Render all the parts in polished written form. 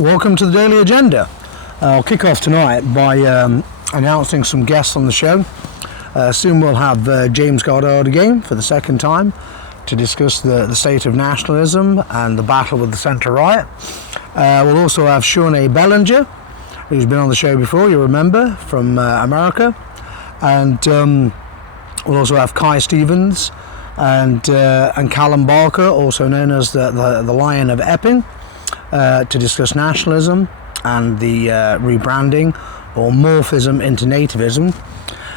Welcome to the Daily Agenda. I'll kick off tonight by announcing some guests on the show. Soon we'll have James Goddard again for the second time to discuss the state of nationalism and the battle with the centre-right. We'll also have Sean A. Bellinger, who's been on the show before, you remember, from America. And we'll also have Kai Stevens and Callum Barker, also known as the Lion of Epping, to discuss nationalism and the rebranding or morphism into nativism.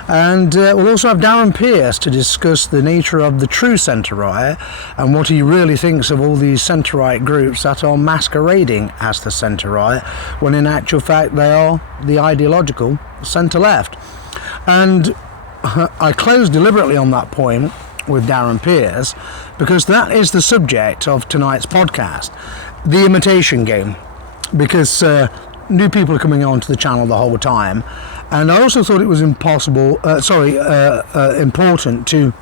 And we'll also have Darren Pearce to discuss the nature of the true centre-right and what he really thinks of all these centre-right groups that are masquerading as the centre-right, when in actual fact they are the ideological centre-left. And I close deliberately on that point with Darren Pearce because that is the subject of tonight's podcast, the imitation game, because new people are coming onto the channel the whole time, and I also thought it was important to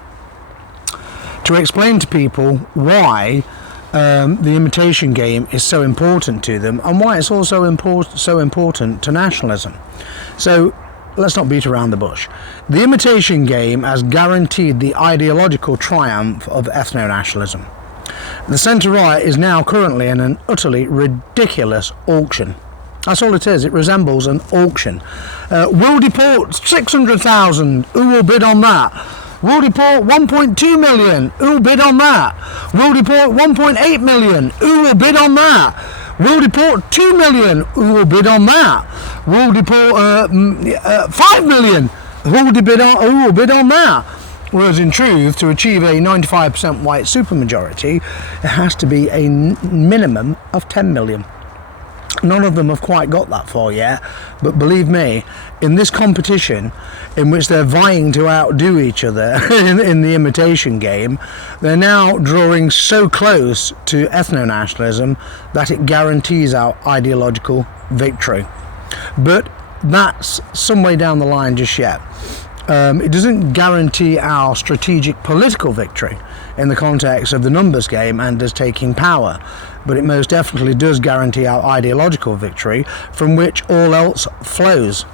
explain to people why the imitation game is so important to them and why it's also so important to nationalism. So let's not beat around the bush. The imitation game has guaranteed the ideological triumph of ethnonationalism. The centre-right is now currently in an utterly ridiculous auction. That's all it is. It resembles an auction. We'll deport 600,000. Who will bid on that? We'll deport 1.2 million. Who will bid on that? We'll deport 1.8 million. Who will bid on that? We'll deport 2 million. Who will bid on that? We'll deport 5 million. Who will bid on that? Whereas in truth, to achieve a 95% white supermajority, it has to be a minimum of 10 million. None of them have quite got that far yet, but believe me, in this competition in which they're vying to outdo each other in the imitation game, they're now drawing so close to ethno-nationalism that it guarantees our ideological victory. But that's some way down the line just yet. It doesn't guarantee our strategic political victory in the context of the numbers game and as taking power, but it most definitely does guarantee our ideological victory, from which all else flows.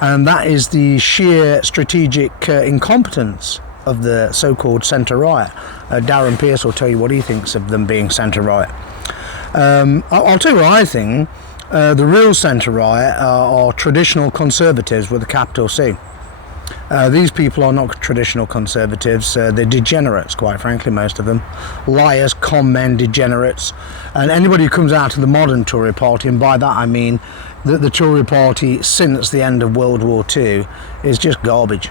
And that is the sheer strategic incompetence of the so-called centre-right. Darren Pearce will tell you what he thinks of them being centre-right. I'll tell you what I think. The real centre-right are traditional conservatives with a capital C. These people are not traditional conservatives. They're degenerates, quite frankly, most of them. Liars, con men, degenerates. And anybody who comes out of the modern Tory party, and by that I mean the Tory party since the end of World War II, is just garbage.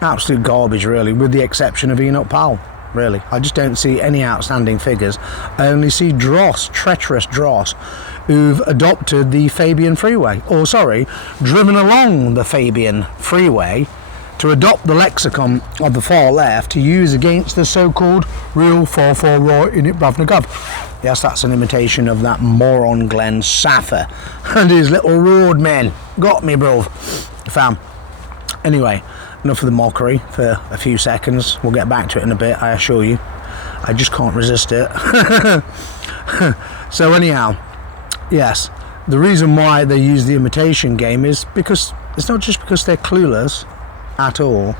Absolute garbage, really, with the exception of Enoch Powell. Really, I just don't see any outstanding figures. I only see treacherous dross, who've adopted the Fabian Freeway, driven along the Fabian Freeway to adopt the lexicon of the far left to use against the so-called real far right in it Bravnagov. Yes, that's an imitation of that moron Glenn Saffer and his little road men. Got me, bro. Fam. Anyway, enough of the mockery for a few seconds. We'll get back to it in a bit, I assure you. I just can't resist it. So anyhow, yes, the reason why they use the imitation game is because it's not just because they're clueless at all,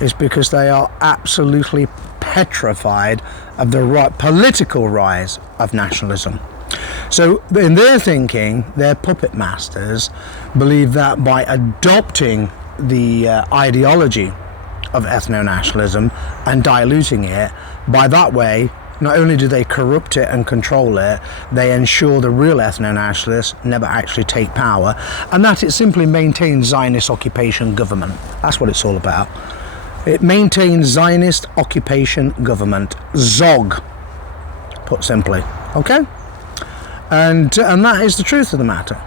it's because they are absolutely petrified of the political rise of nationalism. So in their thinking, their puppet masters believe that by adopting the ideology of ethno-nationalism and diluting it, by that way, not only do they corrupt it and control it, they ensure the real ethno-nationalists never actually take power, and that it simply maintains Zionist occupation government. That's what it's all about. It maintains Zionist occupation government, ZOG, put simply. Okay? And that is the truth of the matter.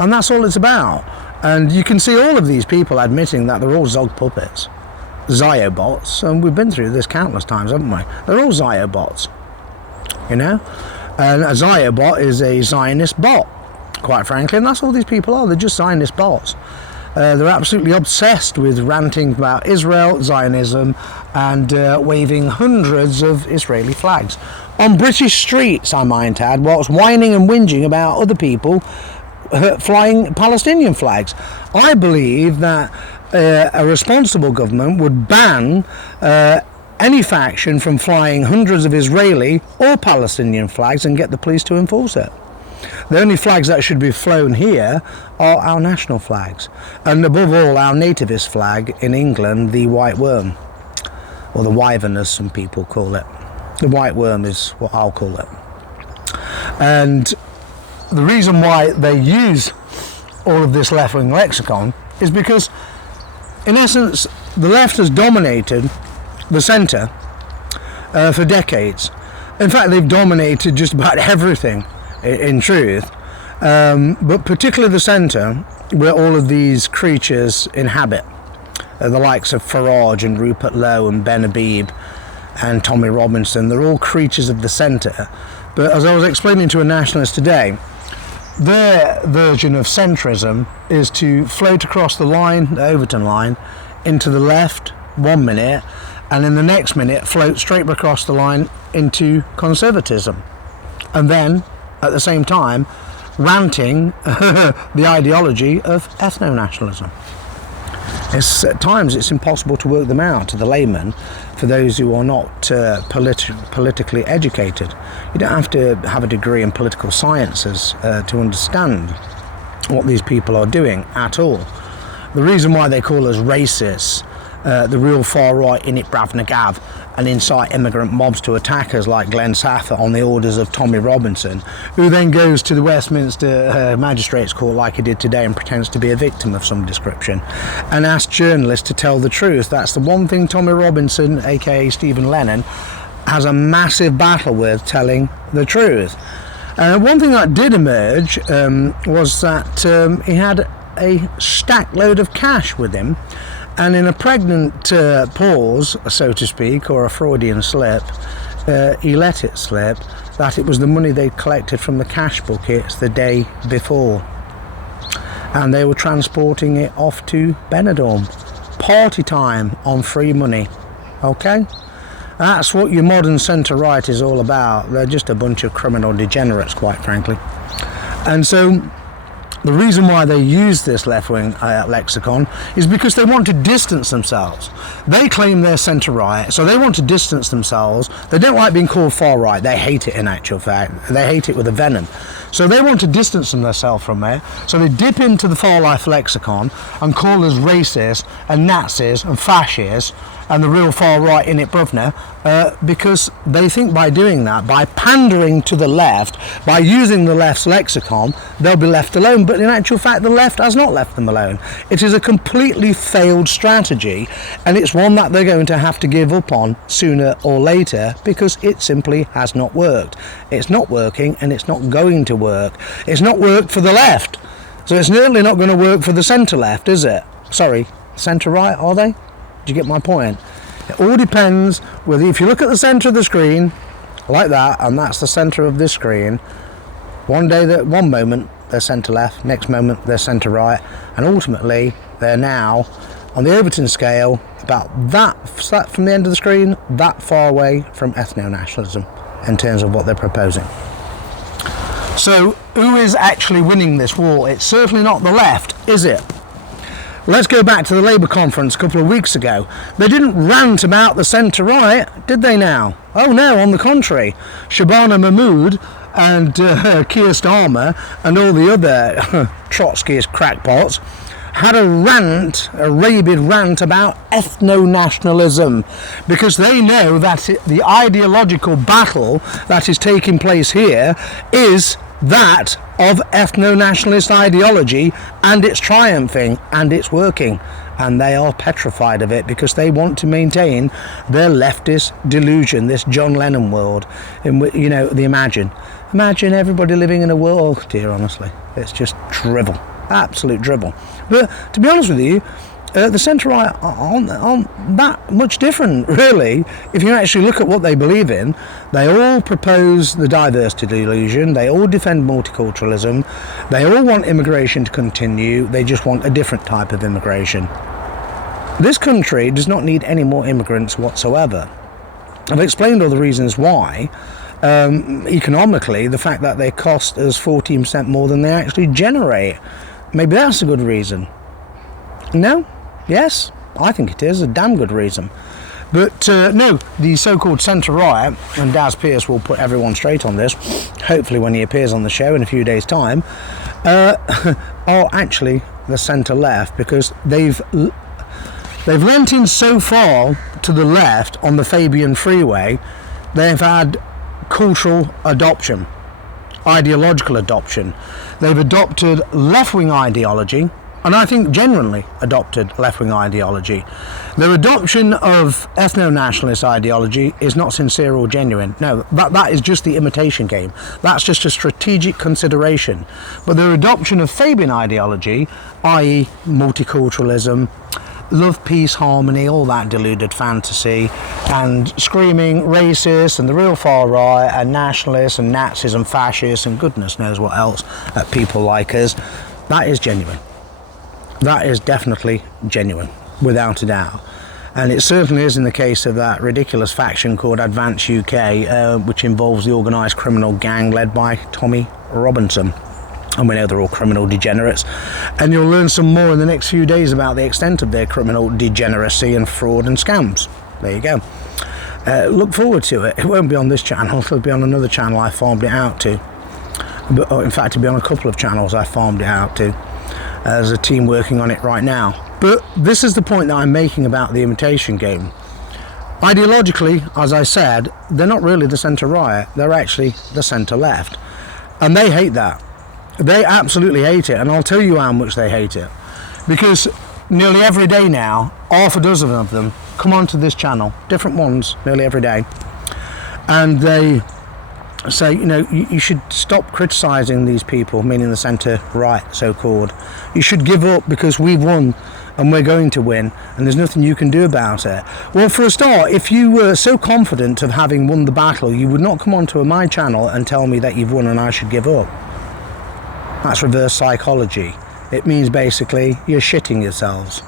And that's all it's about. And you can see all of these people admitting that they're all Zog puppets, Ziobots, and we've been through this countless times, haven't we? They're all Ziobots, you know? And a Ziobot is a Zionist bot, quite frankly, and that's all these people are. They're just Zionist bots. They're absolutely obsessed with ranting about Israel, Zionism, and waving hundreds of Israeli flags on British streets, I might add, whilst whining and whinging about other people flying Palestinian flags. I believe that a responsible government would ban any faction from flying hundreds of Israeli or Palestinian flags and get the police to enforce it. The only flags that should be flown here are our national flags, and above all our nativist flag in England, the white worm, or the wyvern as some people call it. The white worm is what I'll call it. And the reason why they use all of this left-wing lexicon is because, in essence, the left has dominated the centre for decades. In fact, they've dominated just about everything, in truth, but particularly the centre, where all of these creatures inhabit, the likes of Farage and Rupert Lowe and Ben Habib and Tommy Robinson. They're all creatures of the centre. But as I was explaining to a nationalist today, their version of centrism is to float across the line, the Overton line, into the left 1 minute, and in the next minute float straight across the line into conservatism. And then, at the same time, ranting the ideology of ethnonationalism. At times it's impossible to work them out to the layman for those who are not politically educated. You don't have to have a degree in political sciences to understand what these people are doing at all. The reason why they call us racists, the real far right in it Bravnagav, and incite immigrant mobs to attack us like Glenn Saffer on the orders of Tommy Robinson, who then goes to the Westminster Magistrates Court like he did today and pretends to be a victim of some description and asks journalists to tell the truth. That's the one thing Tommy Robinson, aka Stephen Lennon, has a massive battle with, telling the truth. One thing that did emerge was that he had a stack load of cash with him, and in a pregnant pause, so to speak, or a Freudian slip, he let it slip that it was the money they'd collected from the cash buckets the day before. And they were transporting it off to Benidorm. Party time on free money. Okay? That's what your modern centre-right is all about. They're just a bunch of criminal degenerates, quite frankly. And so the reason why they use this left-wing lexicon is because they want to distance themselves. They claim they're centre-right, so they want to distance themselves. They don't like being called far-right. They hate it, in actual fact. They hate it with a venom. So they want to distance themselves from it. So they dip into the far-left lexicon and call us racist and Nazis and fascists and the real far-right in it Bruvner, because they think by doing that, by pandering to the left, by using the left's lexicon, they'll be left alone. But in actual fact, the left has not left them alone. It is a completely failed strategy, and it's one that they're going to have to give up on sooner or later, because it simply has not worked. It's not working, and it's not going to work. It's not worked for the left, so it's certainly not going to work for the centre-left, is it? Sorry, centre-right, are they? Do you get my point? It all depends whether, if you look at the centre of the screen like that, and that's the centre of this screen, one moment they're centre left, next moment they're centre right, and ultimately they're now on the Overton scale about that from the end of the screen, that far away from ethno-nationalism in terms of what they're proposing. So who is actually winning this war? It's certainly not the left, is it? Let's go back to the Labour conference a couple of weeks ago. They didn't rant about the centre-right, did they now? Oh no, on the contrary. Shabana Mahmood and Keir Starmer and all the other Trotskyist crackpots had a rabid rant about ethno-nationalism, because they know that the ideological battle that is taking place here is that of ethno-nationalist ideology, and it's triumphing and it's working, and they are petrified of it because they want to maintain their leftist delusion, this John Lennon world, in which, you know, the imagine everybody living in a world, dear, honestly, it's just drivel, absolute drivel. But to be honest with you, the centre-right aren't that much different, really. If you actually look at what they believe in, they all propose the diversity delusion, they all defend multiculturalism, they all want immigration to continue, they just want a different type of immigration. This country does not need any more immigrants whatsoever. I've explained all the reasons why. Economically, the fact that they cost us 14% more than they actually generate. Maybe that's a good reason. No? Yes? I think it is a damn good reason. But no, the so-called centre-right, and Daz Pierce will put everyone straight on this, hopefully when he appears on the show in a few days' time, are actually the centre-left, because they've leant in so far to the left on the Fabian Freeway. They've had cultural adoption, ideological adoption. They've adopted left-wing ideology, and I think genuinely adopted left-wing ideology. Their adoption of ethno-nationalist ideology is not sincere or genuine. No, that is just the imitation game. That's just a strategic consideration. But their adoption of Fabian ideology, i.e. multiculturalism, love, peace, harmony, all that deluded fantasy, and screaming racist and the real far right and nationalists and Nazis and fascists and goodness knows what else at people like us, that is genuine. That is definitely genuine, without a doubt. And it certainly is in the case of that ridiculous faction called Advance UK, which involves the organised criminal gang led by Tommy Robinson. And we know they're all criminal degenerates. And you'll learn some more in the next few days about the extent of their criminal degeneracy and fraud and scams. There you go. Look forward to it. It won't be on this channel. It'll be on another channel I farmed it out to. But, in fact, it'll be on a couple of channels I farmed it out to. There's a team working on it right now. But this is the point that I'm making about the imitation game. Ideologically, as I said, they're not really the centre-right. They're actually the centre-left. And they hate that. They absolutely hate it, and I'll tell you how much they hate it. Because nearly every day now, half a dozen of them come onto this channel, different ones, nearly every day, and they say, you know, you should stop criticising these people, meaning the centre-right, so-called. You should give up because we've won and we're going to win, and there's nothing you can do about it. Well, for a start, if you were so confident of having won the battle, you would not come onto my channel and tell me that you've won and I should give up. That's reverse psychology. It means basically you're shitting yourselves.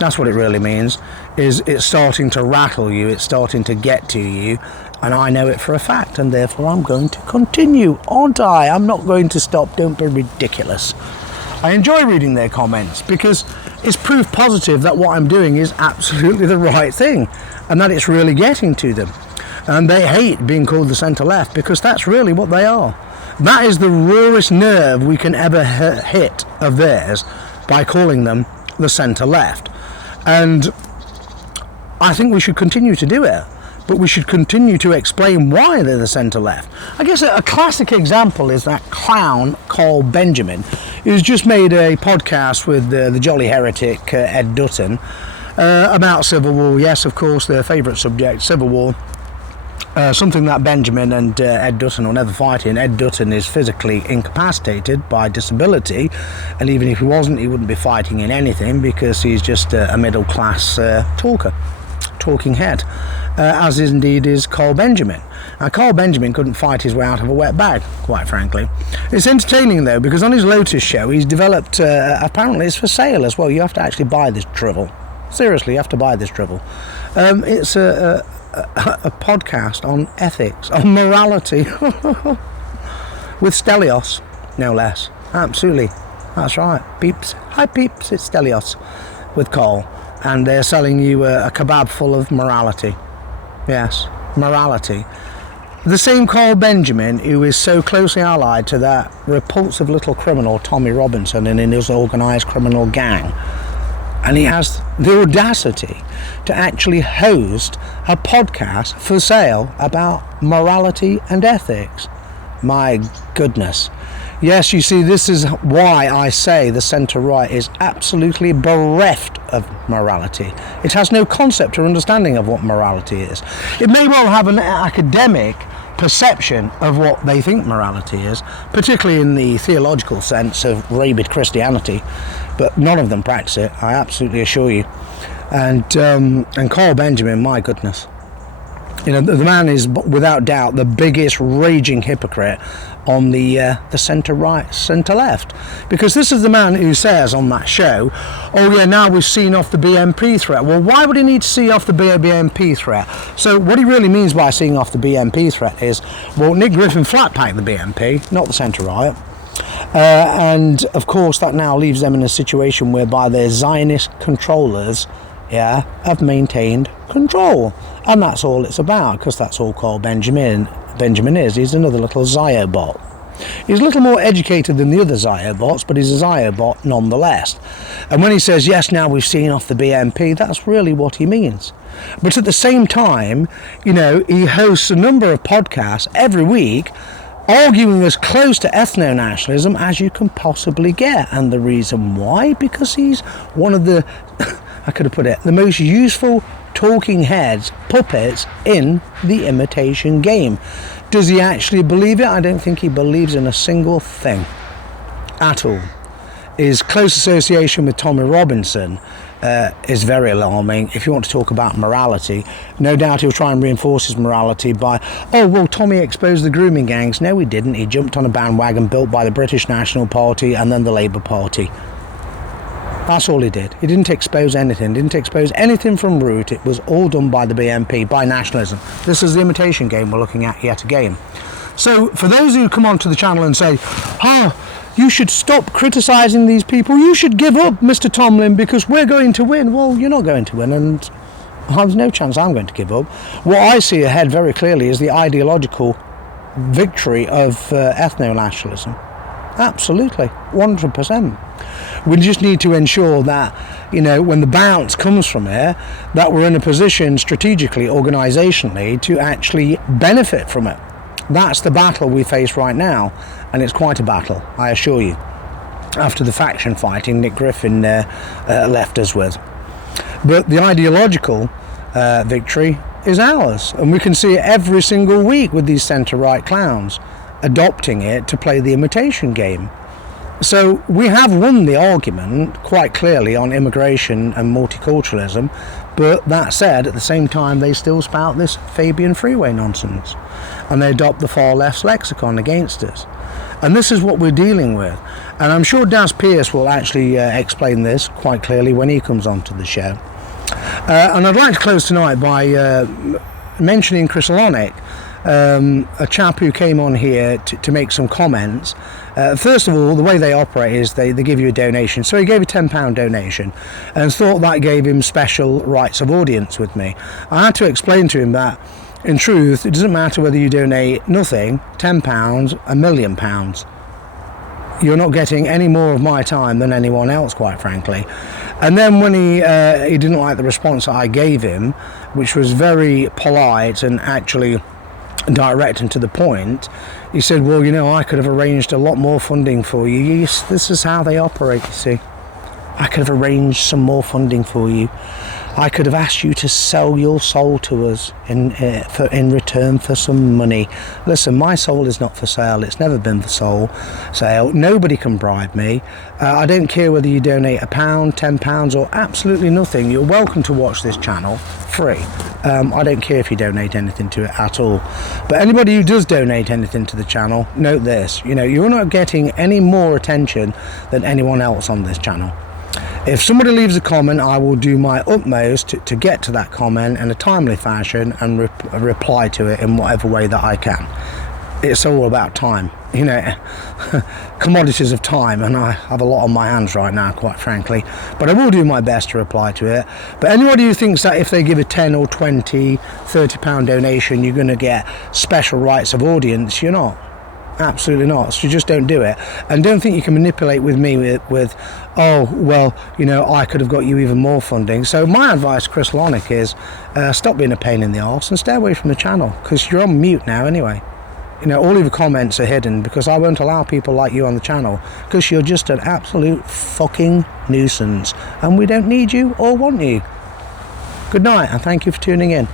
That's what it really means. Is it's starting to rattle you, it's starting to get to you, and I know it for a fact, and therefore I'm going to continue, aren't I? I'm not going to stop. Don't be ridiculous. I enjoy reading their comments because it's proof positive that what I'm doing is absolutely the right thing and that it's really getting to them. And they hate being called the centre-left because that's really what they are. That is the rawest nerve we can ever hit of theirs by calling them the centre-left. And I think we should continue to do it, but we should continue to explain why they're the centre-left. I guess a classic example is that clown Carl Benjamin, who's just made a podcast with the jolly heretic Ed Dutton about civil war. Yes, of course, their favourite subject, civil war. Something that Benjamin and Ed Dutton will never fight in. Ed Dutton is physically incapacitated by disability, and even if he wasn't, he wouldn't be fighting in anything because he's just a middle-class talking head, as indeed is Carl Benjamin. Now, Carl Benjamin couldn't fight his way out of a wet bag, quite frankly. It's entertaining, though, because on his Lotus show, he's developed, apparently it's for sale as well. You have to actually buy this drivel. Seriously, you have to buy this drivel. It's a podcast on ethics, on morality, with Stelios, no less. Absolutely, that's right, peeps. Hi peeps, it's Stelios with Carl, and they're selling you a kebab full of morality. Yes, morality. The same Carl Benjamin who is so closely allied to that repulsive little criminal Tommy Robinson and in his organised criminal gang. And he has the audacity to actually host a podcast for sale about morality and ethics. My goodness. Yes, you see, this is why I say the centre-right is absolutely bereft of morality. It has no concept or understanding of what morality is. It may well have an academic perception of what they think morality is, particularly in the theological sense of rabid Christianity, but none of them practice it, I absolutely assure you. And Carl Benjamin, my goodness, You know, the man is without doubt the biggest raging hypocrite on the centre right, centre left, because this is the man who says on that show, "Oh yeah, now we've seen off the BNP threat." Well, why would he need to see off the BNP threat? So what he really means by seeing off the BNP threat is, well, Nick Griffin flat packed the BNP, not the centre right. And of course that now leaves them in a situation whereby their Zionist controllers have maintained control, and that's all it's about, because that's all Carl Benjamin is. He's another little Ziobot. He's a little more educated than the other Ziobots, but he's a Ziobot nonetheless. And when he says, yes, now we've seen off the BNP, that's really what he means. But at the same time, you know, he hosts a number of podcasts every week arguing as close to ethno-nationalism as you can possibly get. And the reason why? Because he's one of the, I could have put it, the most useful talking heads, puppets in the imitation game. Does he actually believe it? I don't think he believes in a single thing at all. His close association with Tommy Robinson is very alarming. If you want to talk about morality, no doubt he'll try and reinforce his morality by, oh, well, Tommy exposed the grooming gangs. No, he didn't. He jumped on a bandwagon built by the British National Party and then the Labour Party. That's all he did. He didn't expose anything from root. It was all done by the BNP, by nationalism. This is the imitation game we're looking at yet again. So for those who come onto the channel and say, you should stop criticising these people, you should give up, Mr. Tomlin, because we're going to win. Well, you're not going to win, and there's no chance I'm going to give up. What I see ahead very clearly is the ideological victory of ethno-nationalism. Absolutely, 100%. We just need to ensure that, you know, when the bounce comes from it, that we're in a position strategically, organisationally, to actually benefit from it. That's the battle we face right now, and it's quite a battle, I assure you, after the faction fighting Nick Griffin left us with. But the ideological victory is ours, and we can see it every single week with these centre-right clowns adopting it to play the imitation game. So we have won the argument quite clearly on immigration and multiculturalism, but that said, at the same time they still spout this Fabian Freeway nonsense, and they adopt the far left's lexicon against us. And this is what we're dealing with, and I'm sure Daz Pierce will actually explain this quite clearly when he comes onto the show. And I'd like to close tonight by mentioning Chris Lonick, a chap who came on here to make some comments. First of all, the way they operate is they give you a donation. So he gave a £10 donation and thought that gave him special rights of audience with me. I had to explain to him that, in truth, it doesn't matter whether you donate nothing, £10, £1 million. You're not getting any more of my time than anyone else, quite frankly. And then when he didn't like the response that I gave him, which was very polite and actually direct and to the point, he said, well, you know, I could have arranged a lot more funding for you. Yes, this is how they operate, you see. I could have arranged some more funding for you. I could have asked you to sell your soul to us in return for some money. Listen, my soul is not for sale. It's never been for sale. Nobody can bribe me. I don't care whether you donate £1, £10 or absolutely nothing. You're welcome to watch this channel free. I don't care if you donate anything to it at all. But anybody who does donate anything to the channel, note this, you know, you're not getting any more attention than anyone else on this channel. If somebody leaves a comment, I will do my utmost to get to that comment in a timely fashion and reply to it in whatever way that I can. It's all about time, you know, commodities of time, and I have a lot on my hands right now, quite frankly, but I will do my best to reply to it. But anybody who thinks that if they give a 10 or 20, £30 donation, you're going to get special rights of audience, you're not. Absolutely not. So just don't do it, and don't think you can manipulate with me with oh, well, you know, I could have got you even more funding. So my advice to Chris Lonick is stop being a pain in the arse and stay away from the channel, because you're on mute now anyway. You know, all of your comments are hidden because I won't allow people like you on the channel, because you're just an absolute fucking nuisance and we don't need you or want you. Good night, and thank you for tuning in.